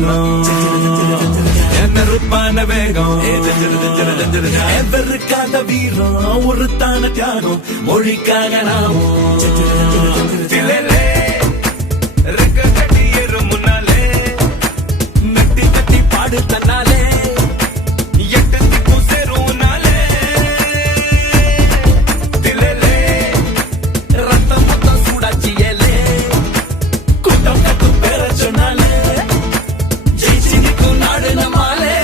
காலம் நெருப்பான வேகம் எவருக்காக வீரம் ஒருத்தான தியாகம் மொழிக்காக நாமும் ரெக்க கட்டி ஏறும் முன்னாலே நட்டி தட்டி பாடு தன்னாலே எட்டு திக்கும் சேரும் நாளே திலே ரத்தம் மொத்தம் சூடாச்சி ஏலே கூட்டம் கட்டும் பேர சொன்னாலே ஜெயிச்சு நிற்கும் நாடு நம்மாலே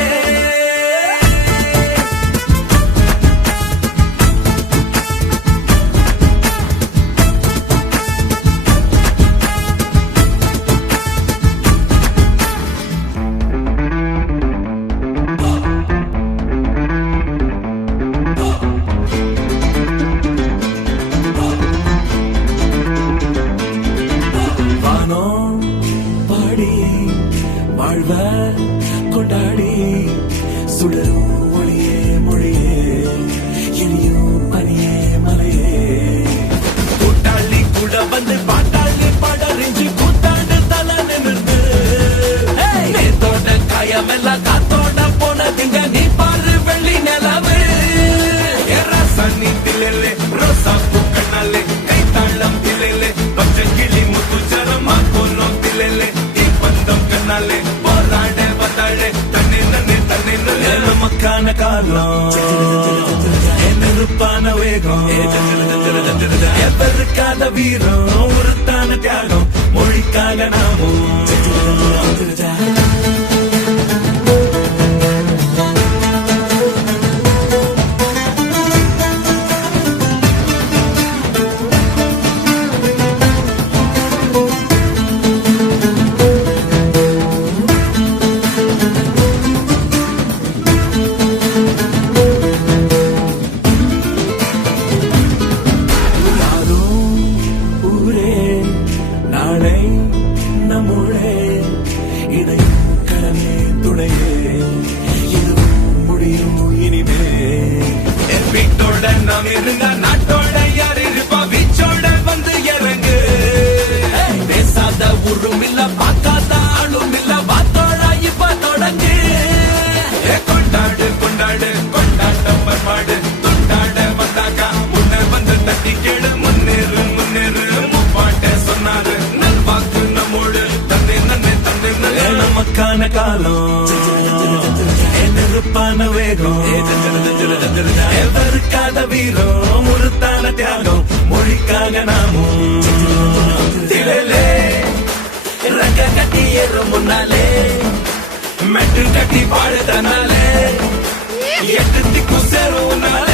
வாழ்வ கொண்டாடி சுடரும் மொழியே மொழியே இனியும் பனியே மலையே கூட்டாளி கூட வந்து பாட்டாளி பாடறிஞ்சு கூத்தாண்டு தலை நிமிர்ந்து நேத்தோட காயமெல்லாம் காத்தோட போனதிங்க நீ பாரு வெள்ளி நிலவு சன்னி திலே ரோசா பூக்கண்ணாலே கை தாளம் திலே பச்சை கிளி முத்து சரமா கோலம் திலே கண்ணாலே போராட வந்தாளே தன்னை நன்னே தன்னை நல்ல நமக்கான காலம் நெருப்பான வேகம் எவருக்கான வீரம் ஒருத்தான தியாகம் மொழிக்காக நாமும் நம்முழே இதை கடமே துணையே எதுவும் முடியும் இனிமே என் வீட்டோட நாம் இருந்தா நாட்டோட யார் இருப்பா வீச்சோட வந்து இறங்கு பேசாத உருவும் இல்ல பார்க்காத ஆளும் இல்ல வாத்தோட இப்ப தொடங்கு கொண்டாடு கொண்டாடு கொண்டாட்டம் பண்பாடு தொண்டாட வந்தாக்கா முன்ன வந்து தட்டி கேடு முன்னேறு முன்னேறு முப்பாட்ட சொன்னாரு நல்வாக்கு நம்மோடு நமக்கான காலம் நெருப்பான வேகம் எவருக்கான வீரம் ஒருத்தான தியாகம் மொழிக்காக நாமும் திலே ரெக்க கட்டி ஏறும் முன்னாலே மெட்டு கட்டி பாடு தன்னாலே எட்டு திக்கும் சேரும் நாளே